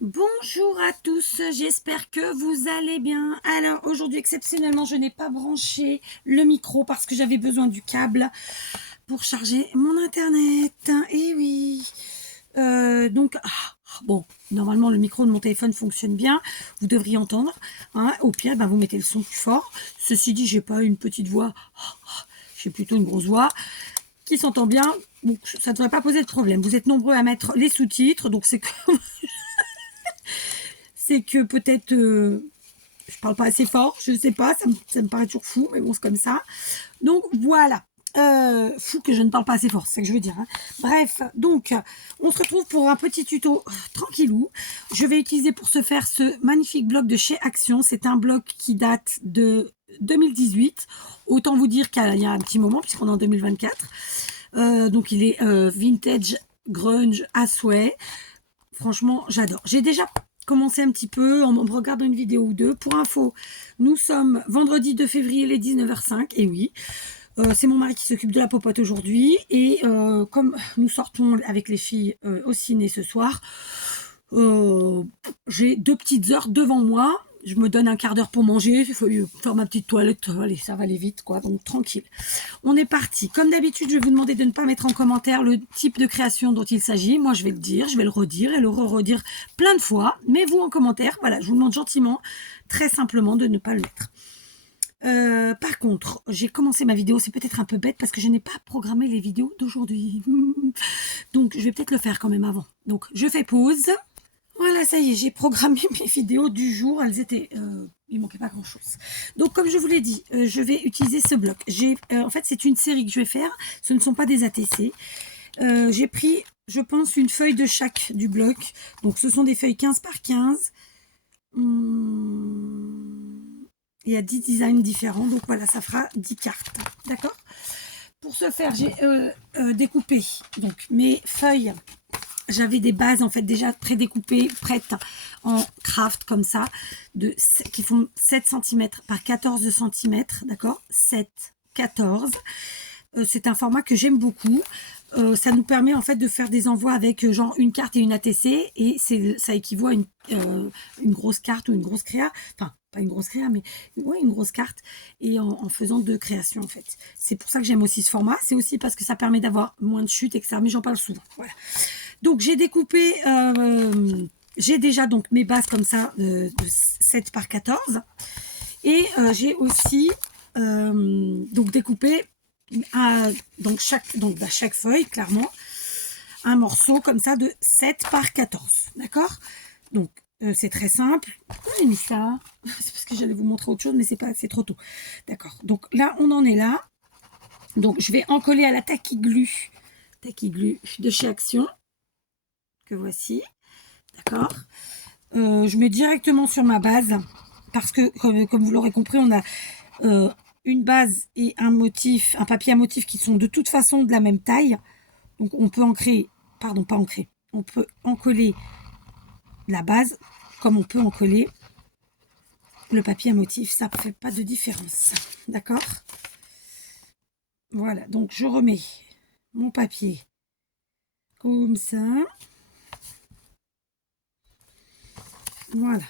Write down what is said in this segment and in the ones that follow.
Bonjour à tous, j'espère que vous allez bien. Alors aujourd'hui exceptionnellement je n'ai pas branché le micro parce que j'avais besoin du câble pour charger mon internet. Et oui. Bon, normalement le micro de mon téléphone fonctionne bien, vous devriez entendre. Hein. Au pire, vous mettez le son plus fort. Ceci dit, j'ai pas une petite voix, j'ai plutôt une grosse voix qui s'entend bien. Donc ça ne devrait pas poser de problème. Vous êtes nombreux à mettre les sous-titres, donc c'est que peut-être je parle pas assez fort, je sais pas, ça me paraît toujours fou, mais bon, c'est comme ça. Donc voilà. Fou que je ne parle pas assez fort, c'est ce que je veux dire. Hein. Bref, donc on se retrouve pour un petit tuto tranquillou. Je vais utiliser pour ce faire ce magnifique bloc de chez Action. C'est un bloc qui date de 2018. Autant vous dire qu'il y a un petit moment, puisqu'on est en 2024. Donc il est vintage, grunge à souhait. Franchement, j'adore. J'ai déjà commencé un petit peu en me regardant une vidéo ou deux. Pour info, nous sommes vendredi 2 février, les 19h05. Et oui, c'est mon mari qui s'occupe de la popote aujourd'hui. Et comme nous sortons avec les filles au ciné ce soir, j'ai 2 petites heures devant moi. Je me donne un quart d'heure pour manger, il faut faire ma petite toilette, allez, ça va aller vite, quoi, donc tranquille. On est parti. Comme d'habitude, je vais vous demander de ne pas mettre en commentaire le type de création dont il s'agit. Moi, je vais le dire, je vais le redire et le redire plein de fois. Mais vous, en commentaire, voilà, je vous demande gentiment, très simplement, de ne pas le mettre. Par contre, j'ai commencé ma vidéo, c'est peut-être un peu bête parce que je n'ai pas programmé les vidéos d'aujourd'hui. Donc, je vais peut-être le faire quand même avant. Donc, je fais pause. Voilà, ça y est, j'ai programmé mes vidéos du jour. Elles étaient... il manquait pas grand-chose. Donc, comme je vous l'ai dit, je vais utiliser ce bloc. En fait, c'est une série que je vais faire. Ce ne sont pas des ATC. J'ai pris, je pense, une feuille de chaque du bloc. Donc, ce sont des feuilles 15 par 15. Il y a 10 designs différents. Donc, voilà, ça fera 10 cartes. D'accord ? Pour ce faire, j'ai découpé donc, mes feuilles. J'avais des bases en fait déjà prédécoupées, prêtes en craft comme ça, qui font 7 cm par 14 cm, d'accord, 7, 14. C'est un format que j'aime beaucoup. Ça nous permet en fait de faire des envois avec genre une carte et une ATC, et ça équivaut à une grosse carte ou une grosse créa, enfin pas une grosse créa, mais ouais, une grosse carte, et en faisant 2 créations en fait. C'est pour ça que j'aime aussi ce format, c'est aussi parce que ça permet d'avoir moins de chutes, etc. Mais j'en parle souvent, voilà. Donc j'ai découpé, j'ai déjà donc mes bases comme ça de 7 par 14, et j'ai aussi donc découpé donc à chaque feuille clairement un morceau comme ça de 7 par 14, d'accord. Donc c'est très simple. Pourquoi j'ai mis ça? C'est parce que j'allais vous montrer autre chose, mais c'est trop tôt, d'accord. Donc là on en est là. Donc je vais en coller à la tacky glue de chez Action, que voici, d'accord. Je mets directement sur ma base parce que comme vous l'aurez compris, on a une base et un papier à motif qui sont de toute façon de la même taille. Donc on peut on peut en coller la base comme on peut en coller le papier à motif, ça ne fait pas de différence, d'accord. Voilà, donc je remets mon papier comme ça, voilà.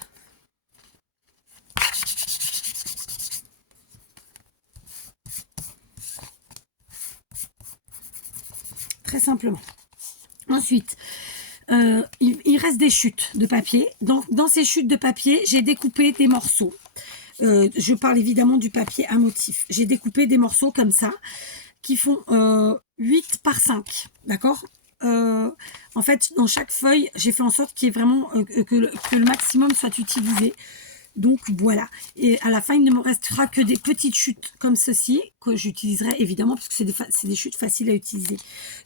Très simplement. Ensuite, il reste des chutes de papier. Dans ces chutes de papier, j'ai découpé des morceaux. Je parle évidemment du papier à motif. J'ai découpé des morceaux comme ça, qui font 8 par 5, d'accord. En fait, dans chaque feuille, j'ai fait en sorte qu'il y ait vraiment que le maximum soit utilisé. Donc voilà, et à la fin il ne me restera que des petites chutes comme ceci que j'utiliserai évidemment parce que c'est des chutes faciles à utiliser.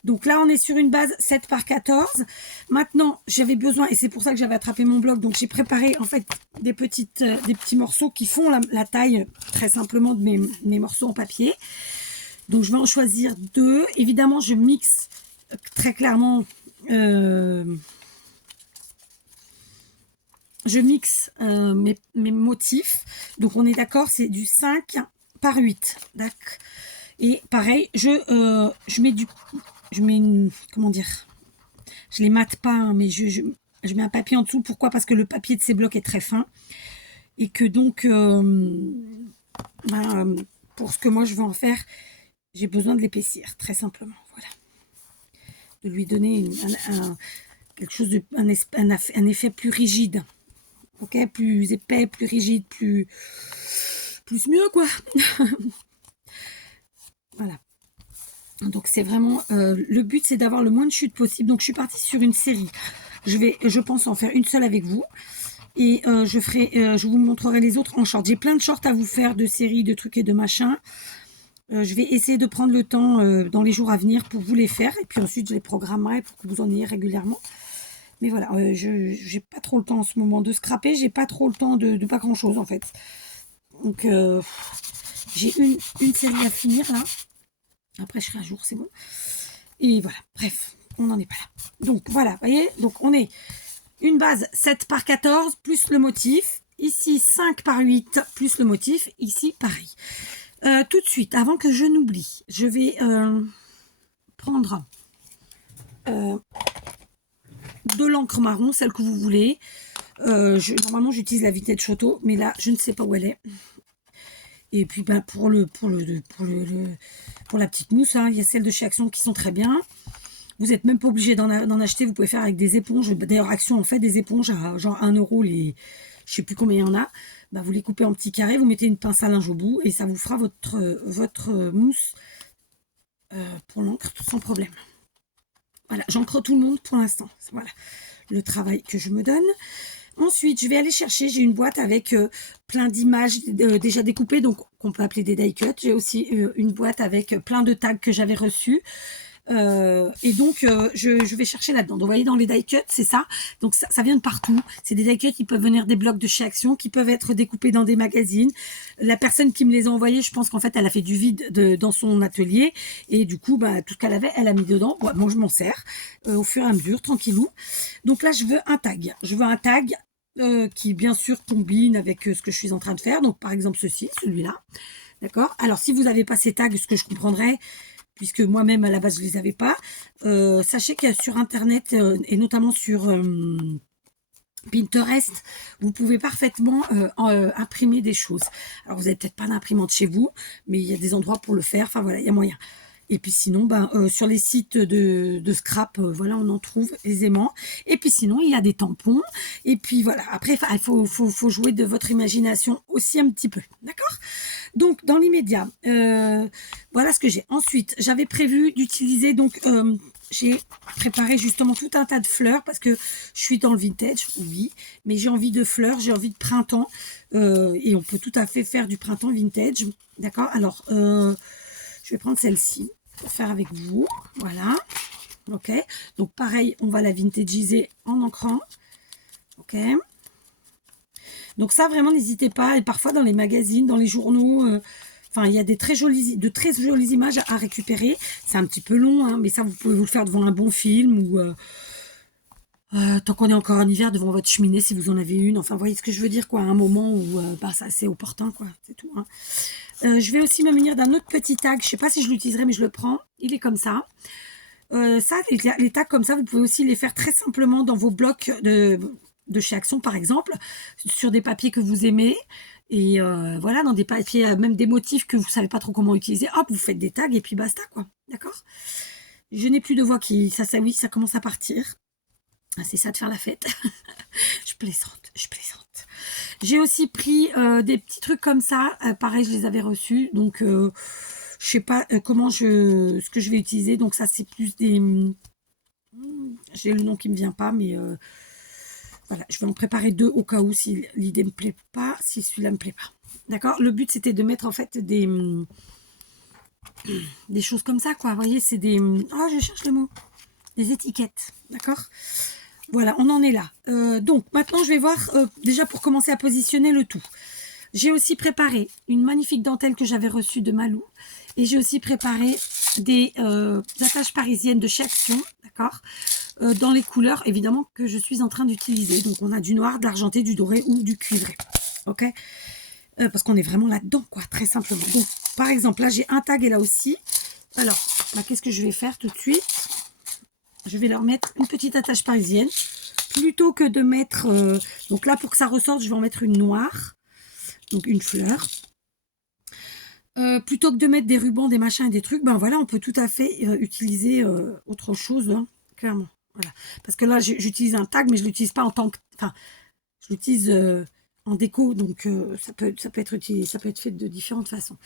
Donc là on est sur une base 7 par 14. Maintenant j'avais besoin, et c'est pour ça que j'avais attrapé mon bloc, donc j'ai préparé en fait des petits morceaux qui font la taille très simplement de mes morceaux en papier. Donc je vais en choisir 2. Évidemment je mixe très clairement je mixe mes motifs. Donc on est d'accord, c'est du 5 par 8. D'accord. Et pareil, je mets comment dire, je les mate pas, hein, mais Je mets un papier en dessous. Pourquoi? Parce que le papier de ces blocs est très fin. Et que donc, pour ce que moi je veux en faire, j'ai besoin de l'épaissir, très simplement. Voilà. De lui donner quelque chose de, un effet plus rigide. Ok, plus épais, plus rigide, plus mieux, quoi. Voilà. Donc c'est vraiment le but, c'est d'avoir le moins de chutes possible. Donc je suis partie sur une série. Je pense en faire une seule avec vous. Et je vous montrerai les autres en short. J'ai plein de shorts à vous faire, de séries, de trucs et de machins. Je vais essayer de prendre le temps dans les jours à venir pour vous les faire. Et puis ensuite, je les programmerai pour que vous en ayez régulièrement. Mais voilà, je n'ai pas trop le temps en ce moment de scraper. J'ai pas trop le temps de pas grand-chose, en fait. Donc, j'ai une série à finir, là. Après, je serai à jour, c'est bon. Et voilà, bref, on n'en est pas là. Donc, voilà, vous voyez. Donc, on est une base 7 par 14 plus le motif. Ici, 5 par 8 plus le motif. Ici, pareil. Tout de suite, avant que je n'oublie, je vais prendre de l'encre marron, celle que vous voulez. Normalement, j'utilise la Vintage Photo, mais là, je ne sais pas où elle est. Et puis, ben, pour la petite mousse, hein, il y a celles de chez Action qui sont très bien. Vous n'êtes même pas obligé d'en acheter. Vous pouvez faire avec des éponges. D'ailleurs, Action en fait des éponges à genre 1 euro. Je ne sais plus combien il y en a. Bah, vous les coupez en petits carrés. Vous mettez une pince à linge au bout. Et ça vous fera votre mousse pour l'encre sans problème. Voilà, j'encre tout le monde pour l'instant. Voilà le travail que je me donne. Ensuite, je vais aller chercher, j'ai une boîte avec plein d'images déjà découpées, donc qu'on peut appeler des die cuts. J'ai aussi une boîte avec plein de tags que j'avais reçus. Et donc, je vais chercher là-dedans. Donc, vous voyez, dans les die cuts, c'est ça. Donc, ça vient de partout. C'est des die cuts qui peuvent venir des blocs de chez Action, qui peuvent être découpés dans des magazines. La personne qui me les a envoyés, je pense qu'en fait, elle a fait du vide dans son atelier. Et du coup, bah, tout ce qu'elle avait, elle a mis dedans. Ouais, bon, je m'en sers au fur et à mesure, tranquillou. Donc là, je veux un tag. Je veux un tag qui, bien sûr, combine avec ce que je suis en train de faire. Donc, par exemple, celui-là. D'accord? Alors, si vous n'avez pas ces tags, ce que je comprendrais, puisque moi-même à la base je les avais pas. Sachez que sur internet et notamment sur Pinterest, vous pouvez parfaitement imprimer des choses. Alors vous n'avez peut-être pas d'imprimante chez vous, mais il y a des endroits pour le faire. Enfin voilà, il y a moyen. Et puis sinon, sur les sites de scrap, voilà, on en trouve aisément. Et puis sinon, il y a des tampons. Et puis voilà, après, il faut jouer de votre imagination aussi un petit peu. D'accord? Donc, dans l'immédiat, voilà ce que j'ai. Ensuite, j'avais prévu d'utiliser, donc, j'ai préparé justement tout un tas de fleurs parce que je suis dans le vintage, oui, mais j'ai envie de fleurs, j'ai envie de printemps. Et on peut tout à fait faire du printemps vintage. D'accord? Alors, je vais prendre celle-ci pour faire avec vous. Voilà. Ok. Donc, pareil, on va la vintagiser en encrant. Ok. Donc, ça, vraiment, n'hésitez pas. Et parfois, dans les magazines, dans les journaux, enfin, il y a de très jolies images à récupérer. C'est un petit peu long, hein, mais ça, vous pouvez vous le faire devant un bon film ou... tant qu'on est encore en hiver, devant votre cheminée, si vous en avez une. Enfin, vous voyez ce que je veux dire, quoi. À un moment où ça, c'est opportun, quoi. C'est tout, hein. Je vais aussi me munir d'un autre petit tag. Je ne sais pas si je l'utiliserai, mais je le prends. Il est comme ça. Ça, les tags comme ça, vous pouvez aussi les faire très simplement dans vos blocs de chez Action, par exemple, sur des papiers que vous aimez. Et voilà, dans des papiers, même des motifs que vous ne savez pas trop comment utiliser. Hop, vous faites des tags et puis basta, quoi. D'accord? Je n'ai plus de voix qui... oui, ça commence à partir. Ah, c'est ça de faire la fête. Je plaisante, je plaisante. J'ai aussi pris des petits trucs comme ça. Pareil, je les avais reçus. Donc, je sais pas ce que je vais utiliser. Donc, ça, c'est plus des... J'ai le nom qui me vient pas, mais voilà. Je vais en préparer 2 au cas où si l'idée me plaît pas, si celui-là me plaît pas. D'accord? Le but, c'était de mettre en fait des choses comme ça, quoi. Vous voyez, c'est des... Ah, je cherche le mot. Des étiquettes. D'accord? Voilà, on en est là. Donc, maintenant, je vais voir, déjà pour commencer à positionner le tout. J'ai aussi préparé une magnifique dentelle que j'avais reçue de Malou. Et j'ai aussi préparé des attaches parisiennes de chez Action, d'accord, dans les couleurs, évidemment, que je suis en train d'utiliser. Donc, on a du noir, de l'argenté, du doré ou du cuivré. Ok, parce qu'on est vraiment là-dedans, quoi, très simplement. Donc, par exemple, là, j'ai un tag et là aussi. Alors, qu'est-ce que je vais faire tout de suite ? Je vais leur mettre une petite attache parisienne, plutôt que de mettre... donc là, pour que ça ressorte, je vais en mettre une noire. Donc une fleur. Plutôt que de mettre des rubans, des machins et des trucs, ben voilà, on peut tout à fait utiliser autre chose, hein, clairement. Voilà. Parce que là, j'utilise un tag, mais je l'utilise pas en tant que... Enfin, je l'utilise en déco, donc ça peut être utilisé, ça peut être fait de différentes façons.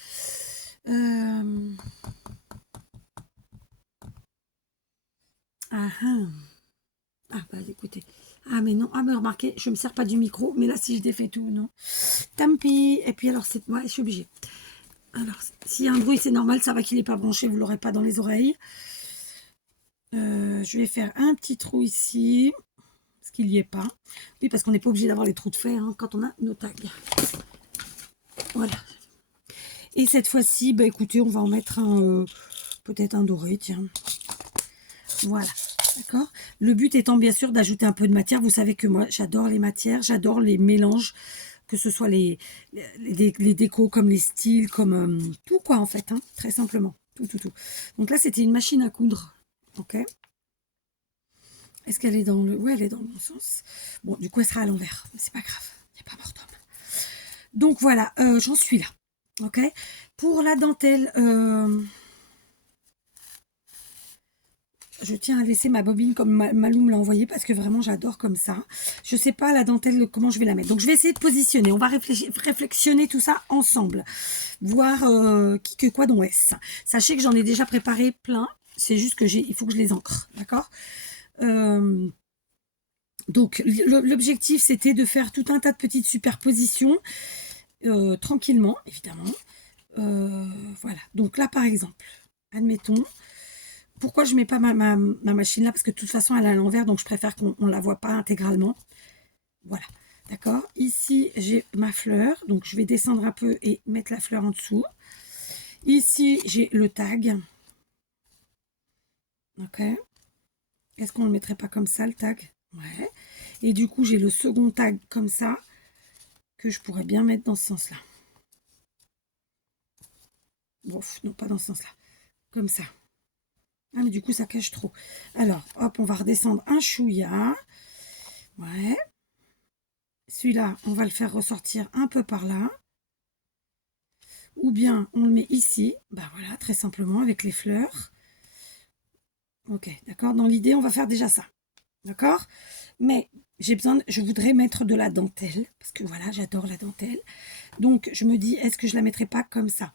Ah, bah écoutez. Ah mais non, ah mais remarquez, je me sers pas du micro, mais là si je défais tout, non. Tant pis. Et puis alors, ouais, je suis obligée. Alors, s'il y a un bruit, c'est normal, ça va qu'il n'est pas branché, vous l'aurez pas dans les oreilles. Je vais faire un petit trou ici, parce qu'il n'y est pas. Oui, parce qu'on n'est pas obligé d'avoir les trous de fer hein, quand on a nos tags. Voilà. Et cette fois-ci, bah écoutez, on va en mettre un, peut-être un doré, tiens. Voilà, d'accord. Le but étant bien sûr d'ajouter un peu de matière. Vous savez que moi, j'adore les matières, j'adore les mélanges, que ce soit les décos, comme les styles, comme tout quoi en fait, hein, très simplement. Tout, tout, tout. Donc là, c'était une machine à coudre, ok. Est-ce qu'elle est dans le... Oui, elle est dans le bon sens. Bon, du coup, elle sera à l'envers, mais c'est pas grave, il n'y a pas mort d'homme. Donc voilà, j'en suis là, ok. Pour la dentelle... je tiens à laisser ma bobine comme Malou me l'a envoyé parce que vraiment j'adore comme ça. Je sais pas la dentelle comment je vais la mettre. Donc je vais essayer de positionner. On va réflexionner tout ça ensemble. Voir qui que quoi dont est-ce. Sachez que j'en ai déjà préparé plein. C'est juste que il faut que je les ancre. D'accord. Donc l'objectif c'était de faire tout un tas de petites superpositions. Tranquillement évidemment. Voilà. Donc là par exemple. Admettons. Pourquoi je ne mets pas ma machine là? Parce que de toute façon, elle est à l'envers, donc je préfère qu'on ne la voit pas intégralement. Voilà, d'accord. Ici, j'ai ma fleur, donc je vais descendre un peu et mettre la fleur en dessous. Ici, j'ai le tag. Ok. Est-ce qu'on ne le mettrait pas comme ça, le tag? Ouais. Et du coup, j'ai le second tag comme ça, que je pourrais bien mettre dans ce sens-là. Bon, non, pas dans ce sens-là. Comme ça. Ah, mais du coup, ça cache trop. Alors, hop, on va redescendre un chouïa. Ouais. Celui-là, on va le faire ressortir un peu par là. Ou bien, on le met ici. Bah voilà, très simplement, avec les fleurs. Ok, d'accord. Dans l'idée, on va faire déjà ça. D'accord. Mais j'ai besoin, je voudrais mettre de la dentelle. Parce que voilà, j'adore la dentelle. Donc, je me dis, est-ce que je la mettrai pas comme ça?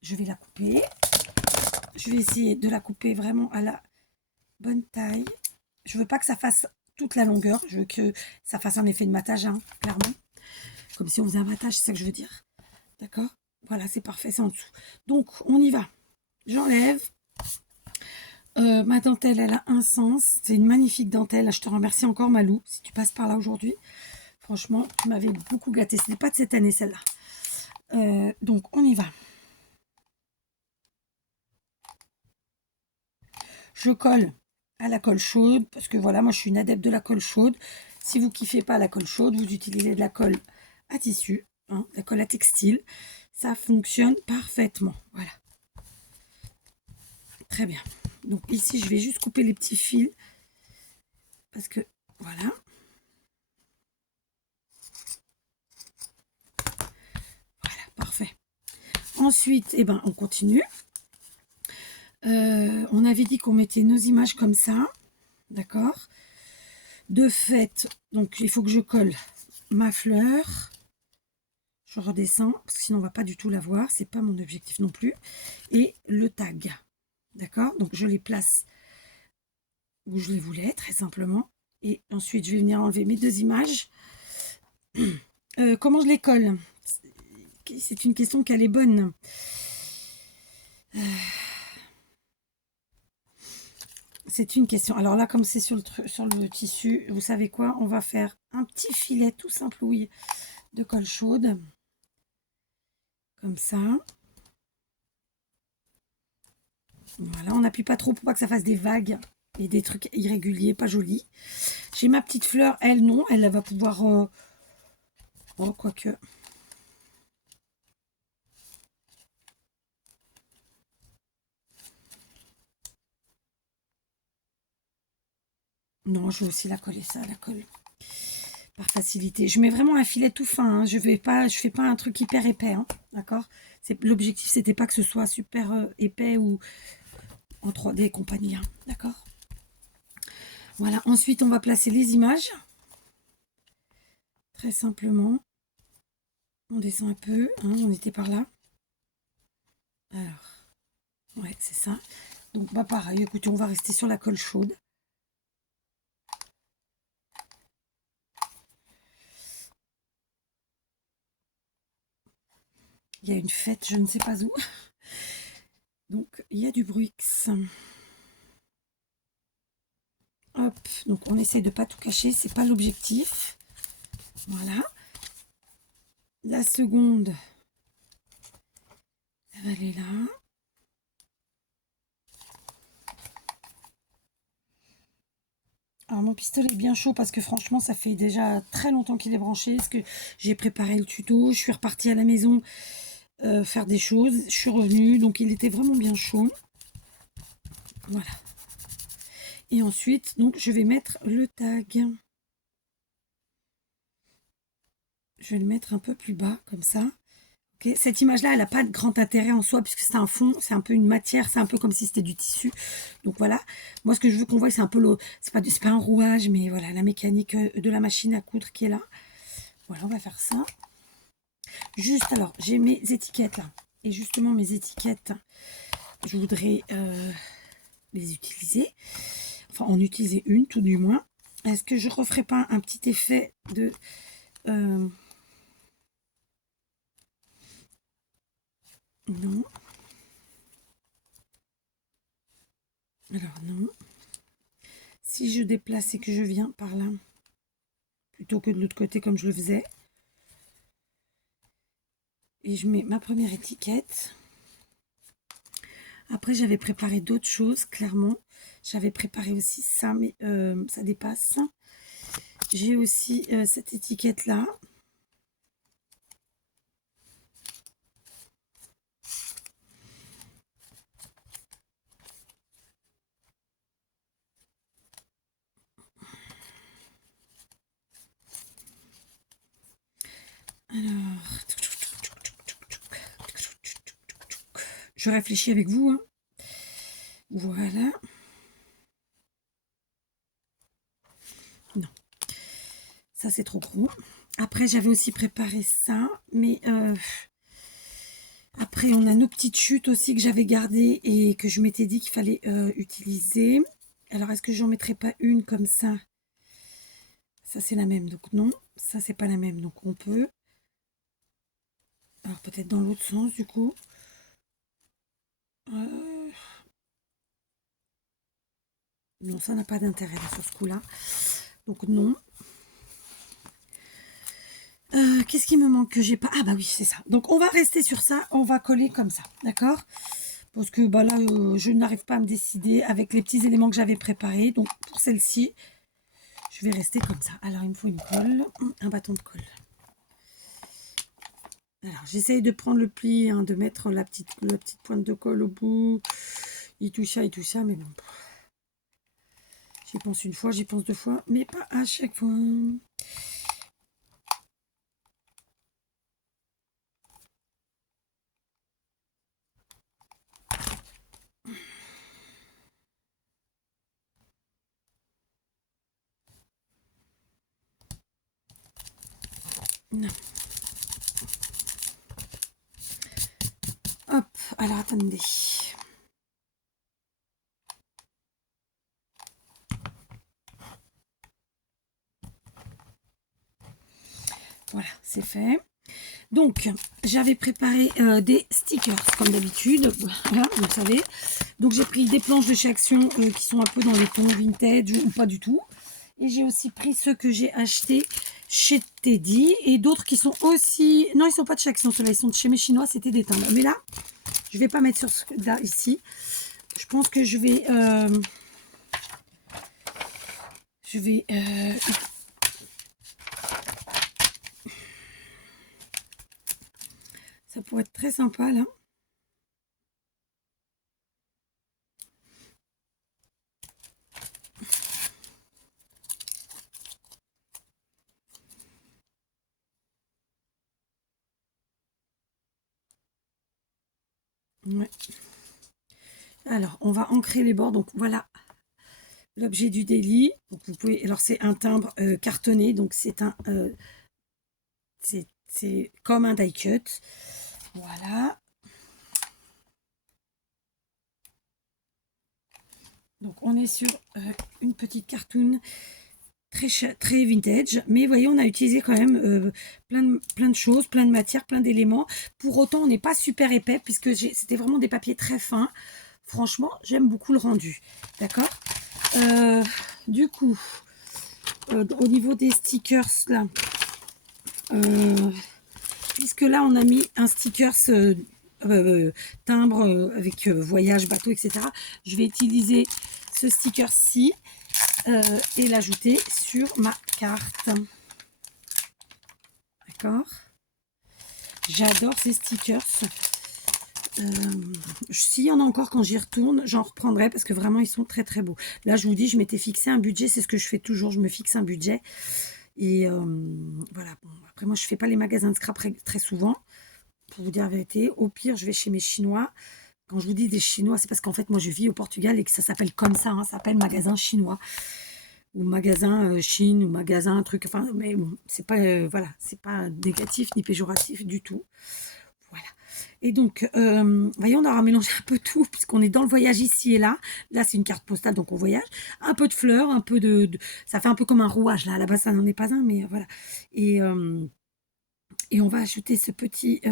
Je vais la couper. Je vais essayer de la couper vraiment à la bonne taille. Je veux pas que ça fasse toute la longueur. Je veux que ça fasse un effet de matage, hein, clairement. Comme si on faisait un matage, c'est ça que je veux dire. D'accord. Voilà, c'est parfait, c'est en dessous. Donc, on y va. J'enlève. Ma dentelle, elle a un sens. C'est une magnifique dentelle. Je te remercie encore, Malou, si tu passes par là aujourd'hui. Franchement, tu m'avais beaucoup gâté. Ce n'est pas de cette année, celle-là. Donc, on y va. Je colle à la colle chaude, parce que voilà, moi, je suis une adepte de la colle chaude. Si vous ne kiffez pas la colle chaude, vous utilisez de la colle à tissu, hein, la colle à textile. Ça fonctionne parfaitement. Voilà. Très bien. Donc ici, je vais juste couper les petits fils. Parce que, voilà. Voilà, parfait. Ensuite, eh ben, on continue. On avait dit qu'on mettait nos images comme ça. D'accord. De fait, donc il faut que je colle ma fleur. Je redescends, parce que sinon on ne va pas du tout la voir. C'est pas mon objectif non plus. Et le tag. D'accord. Donc je les place où je les voulais, très simplement. Et ensuite, je vais venir enlever mes deux images. Comment je les colle? C'est une question qu'elle est bonne. C'est une question. Alors là, comme c'est sur le tissu, vous savez quoi? On va faire un petit filet tout simplouille de colle chaude. Comme ça. Voilà, on n'appuie pas trop pour pas que ça fasse des vagues et des trucs irréguliers, pas jolis. J'ai ma petite fleur, elle non, elle va pouvoir... Oh, quoique... Non, je vais aussi la coller, ça, la colle. Par facilité. Je mets vraiment un filet tout fin. Hein. Je fais pas un truc hyper épais. Hein. D'accord. L'objectif, c'était pas que ce soit super épais ou en 3D et compagnie. Hein. D'accord. Voilà. Ensuite, on va placer les images. Très simplement. On descend un peu. Hein, on était par là. Alors, ouais, c'est ça. Donc, bah pareil. Écoutez, on va rester sur la colle chaude. Il y a une fête, je ne sais pas où. Donc, il y a du Bruix. Hop, donc on essaie de pas tout cacher, c'est pas l'objectif. Voilà. La seconde, elle va aller là. Alors mon pistolet est bien chaud parce que franchement ça fait déjà très longtemps qu'il est branché. Parce que j'ai préparé le tuto, je suis repartie à la maison faire des choses. Je suis revenue, donc il était vraiment bien chaud. Voilà. Et ensuite, donc je vais mettre le tag. Je vais le mettre un peu plus bas, comme ça. Okay. Cette image-là, elle n'a pas de grand intérêt en soi, puisque c'est un fond, c'est un peu une matière, c'est un peu comme si c'était du tissu. Donc voilà, moi ce que je veux qu'on voit, c'est un peu c'est pas un rouage, mais voilà, la mécanique de la machine à coudre qui est là. Voilà, on va faire ça. Juste, alors, j'ai mes étiquettes là. Et justement, mes étiquettes, je voudrais les utiliser. Enfin, en utiliser une, tout du moins. Est-ce que je referai pas un petit effet de... Non. Alors, non. Si je déplace et que je viens par là, plutôt que de l'autre côté comme je le faisais, et je mets ma première étiquette. Après, j'avais préparé d'autres choses, clairement. J'avais préparé aussi ça, mais ça dépasse. J'ai aussi cette étiquette-là. Alors, je réfléchis avec vous. Hein. Voilà. Non, ça c'est trop gros. Après, j'avais aussi préparé ça, mais après, on a nos petites chutes aussi que j'avais gardées et que je m'étais dit qu'il fallait utiliser. Alors, est-ce que j'en mettrais pas une comme ça? Ça, c'est la même, donc non. Ça, c'est pas la même, donc on peut. Alors, peut-être dans l'autre sens, du coup. Non, ça n'a pas d'intérêt sur ce coup-là. Donc, non. Qu'est-ce qui me manque que j'ai pas? Ah, bah oui, c'est ça. Donc, on va rester sur ça. On va coller comme ça, d'accord? Parce que bah là, je n'arrive pas à me décider avec les petits éléments que j'avais préparés. Donc, pour celle-ci, je vais rester comme ça. Alors, il me faut une colle, un bâton de colle. Alors, j'essaye de prendre le pli, hein, de mettre la petite pointe de colle au bout. Il touche ça, mais bon. J'y pense une fois, j'y pense deux fois, mais pas à chaque fois. Non. Hop, alors attendez. Voilà, c'est fait. Donc, j'avais préparé des stickers, comme d'habitude. Voilà, vous le savez. Donc, j'ai pris des planches de chez Action qui sont un peu dans les tons vintage ou pas du tout. Et j'ai aussi pris ceux que j'ai achetés chez Teddy. Et d'autres qui sont aussi... Non, ils sont pas de chez Action, ceux-là. Ils sont de chez mes Chinois, c'était des timbres. Mais là, je vais pas mettre sur ce là, ici. Je pense que je vais... ça pourrait être très sympa, là. Ouais. Alors, on va ancrer les bords. Donc, voilà l'objet du délit. Donc, vous pouvez. Alors, c'est un timbre cartonné. Donc, c'est un. C'est comme un die cut. Voilà. Donc, on est sur une petite cartoon très vintage, mais vous voyez, on a utilisé quand même plein de choses, plein de matières, plein d'éléments. Pour autant, on n'est pas super épais, puisque c'était vraiment des papiers très fins. Franchement, j'aime beaucoup le rendu. D'accord. Du coup, au niveau des stickers, là, puisque là, on a mis un stickers timbre avec voyage, bateau, etc. Je vais utiliser ce sticker-ci et l'ajouter sur ma carte. D'accord. J'adore ces stickers. S'il y en a encore quand j'y retourne, j'en reprendrai parce que vraiment ils sont très beaux. Là, je vous dis, je m'étais fixé un budget, c'est ce que je fais toujours, je me fixe un budget. Et voilà. Bon, après, moi, je fais pas les magasins de scrap très souvent, pour vous dire la vérité. Au pire, je vais chez mes Chinois. Quand je vous dis des Chinois, c'est parce qu'en fait, moi, je vis au Portugal et que ça s'appelle comme ça. Ça s'appelle magasin chinois. Ou magasin Chine, ou magasin truc. Enfin, mais bon, c'est pas, voilà, c'est pas négatif ni péjoratif du tout. Voilà. Et donc, voyez, on aura mélangé un peu tout, puisqu'on est dans le voyage ici et là. Là, c'est une carte postale, donc on voyage. Un peu de fleurs, un peu ça fait un peu comme un rouage, là. À la base, ça n'en est pas un, mais voilà. Et on va ajouter ce petit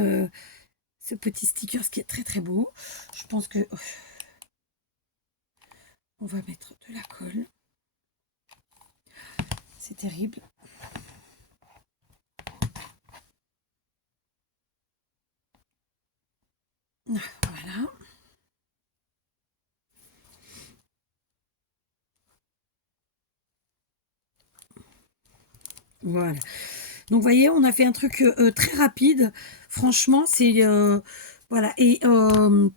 sticker, ce qui est très beau. Je pense que on va mettre de la colle. C'est terrible. Voilà. Voilà. Donc, vous voyez, on a fait un truc très rapide. Franchement, c'est... voilà. Et moi,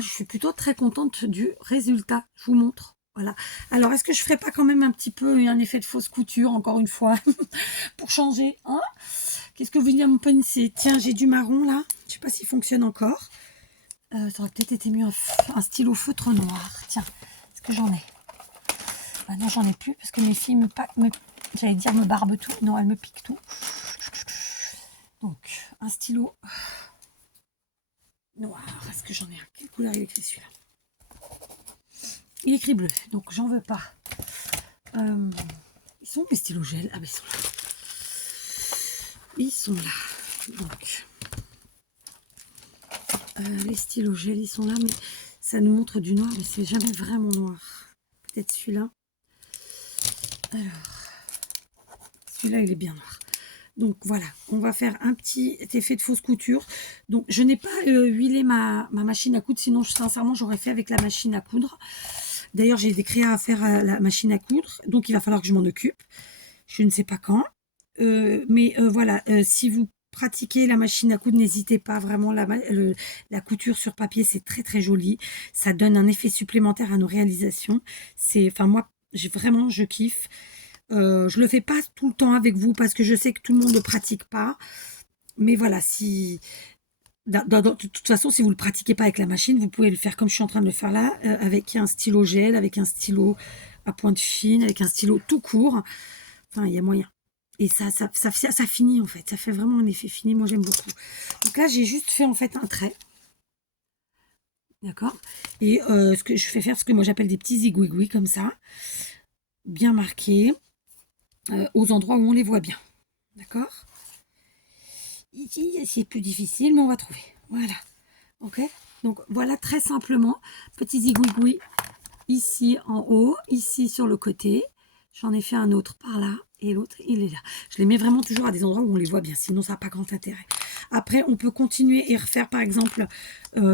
je suis plutôt très contente du résultat. Je vous montre. Voilà. Alors, est-ce que je ferais pas quand même un petit peu un effet de fausse couture, encore une fois, pour changer, hein? Qu'est-ce que vous venez me penser? Tiens, j'ai du marron, là. Je sais pas s'il fonctionne encore. Ça aurait peut-être été mieux un stylo feutre noir. Tiens, est-ce que j'en ai? Ah non, j'en ai plus, parce que mes filles j'allais dire me barbent tout. Non, elles me piquent tout. Donc, un stylo noir. Est-ce que j'en ai un? Quelle couleur il écrit celui-là? Il écrit bleu, donc j'en veux pas. Ils sont où mes stylos gel? Ah ben ils sont là. Ils sont là. Donc les stylos gel, ils sont là, mais ça nous montre du noir, mais c'est jamais vraiment noir. Peut-être celui-là. Alors, celui-là, il est bien noir. Donc voilà, on va faire un petit effet de fausse couture. Donc je n'ai pas huilé ma machine à coudre, sinon sincèrement j'aurais fait avec la machine à coudre. D'ailleurs j'ai des créas à faire à la machine à coudre, donc il va falloir que je m'en occupe. Je ne sais pas quand. Mais voilà, si vous pratiquez la machine à coudre, n'hésitez pas, vraiment la couture sur papier, c'est très joli. Ça donne un effet supplémentaire à nos réalisations. Enfin moi, je kiffe. Je le fais pas tout le temps avec vous parce que je sais que tout le monde ne le pratique pas. Mais voilà, si de toute façon, si vous le pratiquez pas avec la machine, vous pouvez le faire comme je suis en train de le faire là, avec un stylo gel, avec un stylo à pointe fine, avec un stylo tout court. Enfin, il y a moyen. Et ça finit en fait. Ça fait vraiment un effet fini. Moi, j'aime beaucoup. Donc là, j'ai juste fait en fait un trait. D'accord. Et ce que je fais faire, ce que moi j'appelle des petits zigouigouis comme ça, bien marqués, aux endroits où on les voit bien. D'accord. Ici, c'est plus difficile, mais on va trouver. Voilà. Ok. Donc voilà, très simplement, petit zigouigoui ici en haut, ici sur le côté. J'en ai fait un autre par là et l'autre il est là. Je les mets vraiment toujours à des endroits où on les voit bien, sinon ça n'a pas grand intérêt. Après, on peut continuer et refaire par exemple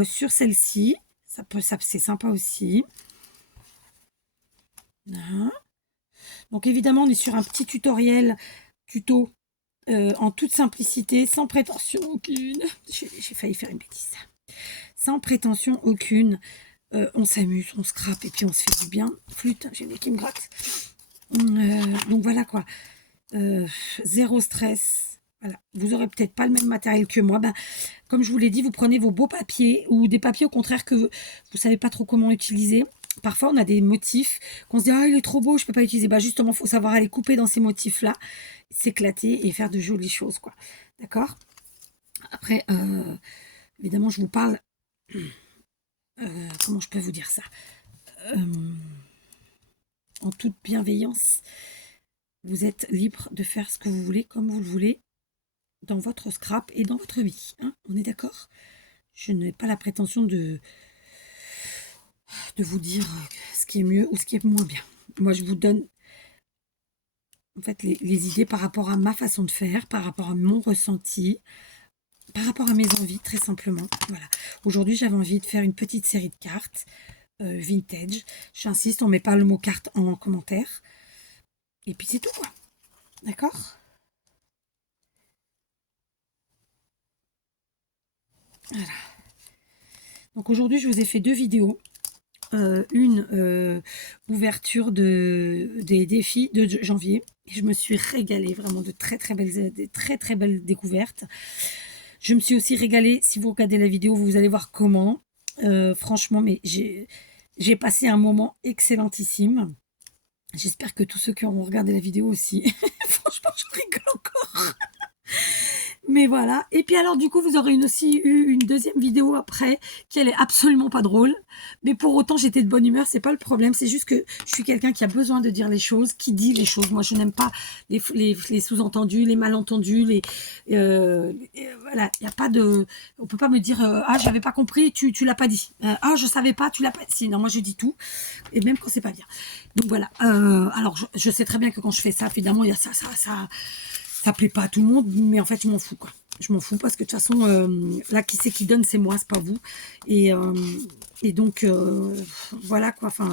sur celle-ci. C'est sympa aussi. Voilà. Donc évidemment, on est sur un petit tuto en toute simplicité, sans prétention aucune. J'ai failli faire une bêtise. Sans prétention aucune. On s'amuse, on scrape et puis on se fait du bien. Flûte, j'ai les qui me gratte. Donc voilà quoi. Zéro stress. Voilà, vous aurez peut-être pas le même matériel que moi. Ben, comme je vous l'ai dit, vous prenez vos beaux papiers ou des papiers au contraire que vous savez pas trop comment utiliser. Parfois, on a des motifs qu'on se dit ah il est trop beau, je peux pas utiliser. Bah justement, faut savoir aller couper dans ces motifs-là, s'éclater et faire de jolies choses, quoi. D'accord? Après, évidemment, je vous parle. Comment je peux vous dire ça? En toute bienveillance, vous êtes libre de faire ce que vous voulez, comme vous le voulez, dans votre scrap et dans votre vie. Hein, on est d'accord? Je n'ai pas la prétention de vous dire ce qui est mieux ou ce qui est moins bien. Moi, je vous donne en fait les idées par rapport à ma façon de faire, par rapport à mon ressenti, par rapport à mes envies, très simplement. Voilà. Aujourd'hui, j'avais envie de faire une petite série de cartes vintage. J'insiste, on ne met pas le mot carte en commentaire. Et puis c'est tout, quoi. D'accord? Voilà. Donc aujourd'hui, je vous ai fait 2 vidéos. Une ouverture des défis de janvier. Et je me suis régalée, vraiment de très belles découvertes. Je me suis aussi régalée, si vous regardez la vidéo, vous allez voir comment. Franchement, mais j'ai passé un moment excellentissime. J'espère que tous ceux qui auront regardé la vidéo aussi. Franchement, je rigole encore. Mais voilà. Et puis alors, du coup, vous aurez aussi eu une deuxième vidéo après, qui elle est absolument pas drôle. Mais pour autant, j'étais de bonne humeur, c'est pas le problème. C'est juste que je suis quelqu'un qui a besoin de dire les choses, qui dit les choses. Moi, je n'aime pas les sous-entendus, les malentendus, voilà, il y a pas de... On peut pas me dire, ah, j'avais pas compris, tu l'as pas dit. Ah, je savais pas, tu l'as pas dit. Non, moi, je dis tout. Et même quand c'est pas bien. Donc voilà. Alors, je sais très bien que quand je fais ça, évidemment, il y a ça plaît pas à tout le monde, mais en fait, je m'en fous, quoi. Je m'en fous parce que de toute façon, là, qui c'est qui donne, c'est moi, c'est pas vous. Et, donc, voilà, quoi. Enfin,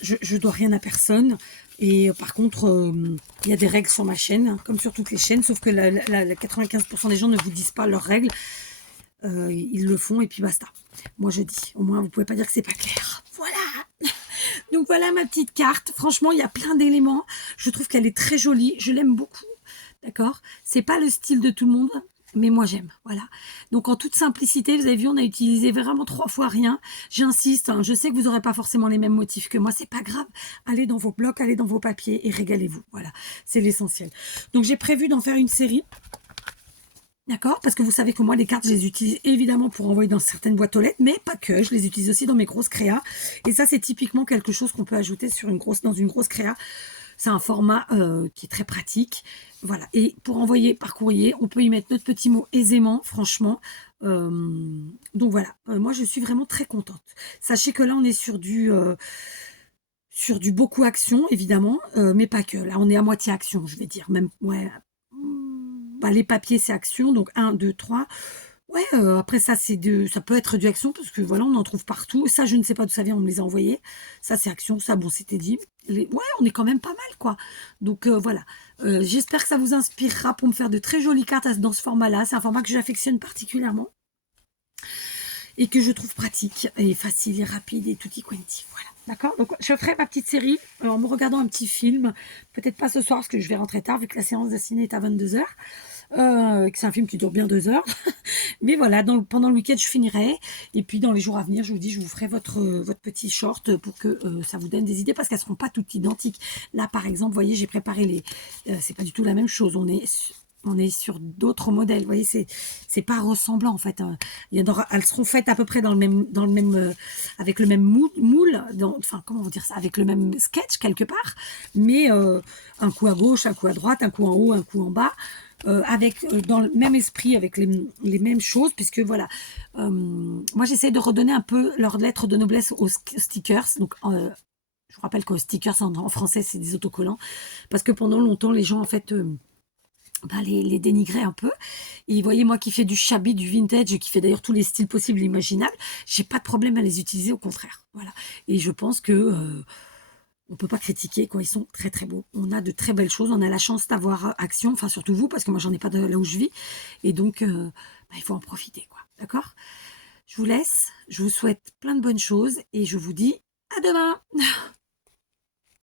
je dois rien à personne. Et par contre, il y a des règles sur ma chaîne, hein, comme sur toutes les chaînes, sauf que 95% des gens ne vous disent pas leurs règles. Ils le font et puis basta. Moi, je dis. Au moins, vous pouvez pas dire que c'est pas clair. Voilà. Donc voilà ma petite carte. Franchement, il y a plein d'éléments. Je trouve qu'elle est très jolie. Je l'aime beaucoup. D'accord? C'est pas le style de tout le monde, mais moi j'aime. Voilà. Donc en toute simplicité, vous avez vu, on a utilisé vraiment 3 fois rien. J'insiste, hein, je sais que vous n'aurez pas forcément les mêmes motifs que moi. C'est pas grave. Allez dans vos blocs, allez dans vos papiers et régalez-vous. Voilà. C'est l'essentiel. Donc j'ai prévu d'en faire une série. D'accord? Parce que vous savez que moi, les cartes, je les utilise évidemment pour envoyer dans certaines boîtes aux lettres, mais pas que. Je les utilise aussi dans mes grosses créas. Et ça, c'est typiquement quelque chose qu'on peut ajouter dans une grosse créa. C'est un format qui est très pratique. Voilà. Et pour envoyer par courrier, on peut y mettre notre petit mot aisément, franchement. Donc voilà. Moi, je suis vraiment très contente. Sachez que là, on est sur du beaucoup action, évidemment, mais pas que. Là, on est à moitié action, je vais dire. Même, ouais. Bah, les papiers, c'est action. Donc, 1, 2, 3. Ouais, après ça, ça peut être du action parce que voilà, on en trouve partout. Ça, je ne sais pas d'où ça vient, on me les a envoyés. Ça, c'est action. Ça, bon, c'était dit. Ouais, on est quand même pas mal, quoi. Donc, voilà. J'espère que ça vous inspirera pour me faire de très jolies cartes dans ce format-là. C'est un format que j'affectionne particulièrement et que je trouve pratique et facile et rapide et tutti quanti. Voilà. D'accord? Donc, je ferai ma petite série en me regardant un petit film. Peut-être pas ce soir parce que je vais rentrer tard vu que la séance de ciné est à 22 h. Que c'est un film qui dure bien 2 heures. Mais voilà, pendant le week-end, je finirai. Et puis, dans les jours à venir, je vous dis, je vous ferai votre petit short pour que ça vous donne des idées parce qu'elles ne seront pas toutes identiques. Là, par exemple, vous voyez, j'ai préparé c'est pas du tout la même chose. On est sur d'autres modèles. Vous voyez, c'est pas ressemblant, en fait. Elles seront faites à peu près avec le même moule, enfin, comment vous dire ça, avec le même sketch, quelque part. Mais un coup à gauche, un coup à droite, un coup en haut, un coup en bas. Dans le même esprit, avec les mêmes choses, puisque voilà, moi j'essaie de redonner un peu leur lettre de noblesse aux stickers. Donc, je vous rappelle qu'aux stickers en français c'est des autocollants, parce que pendant longtemps les gens en fait les dénigraient un peu. Et vous voyez, moi qui fais du shabby, du vintage, qui fait d'ailleurs tous les styles possibles et imaginables, j'ai pas de problème à les utiliser, au contraire. Voilà. Et je pense que on peut pas critiquer, quoi. Ils sont très très beaux. On a de très belles choses. On a la chance d'avoir Action, enfin surtout vous, parce que moi j'en ai pas de là où je vis. Et donc, il faut en profiter, quoi. D'accord? Je vous laisse. Je vous souhaite plein de bonnes choses et je vous dis à demain.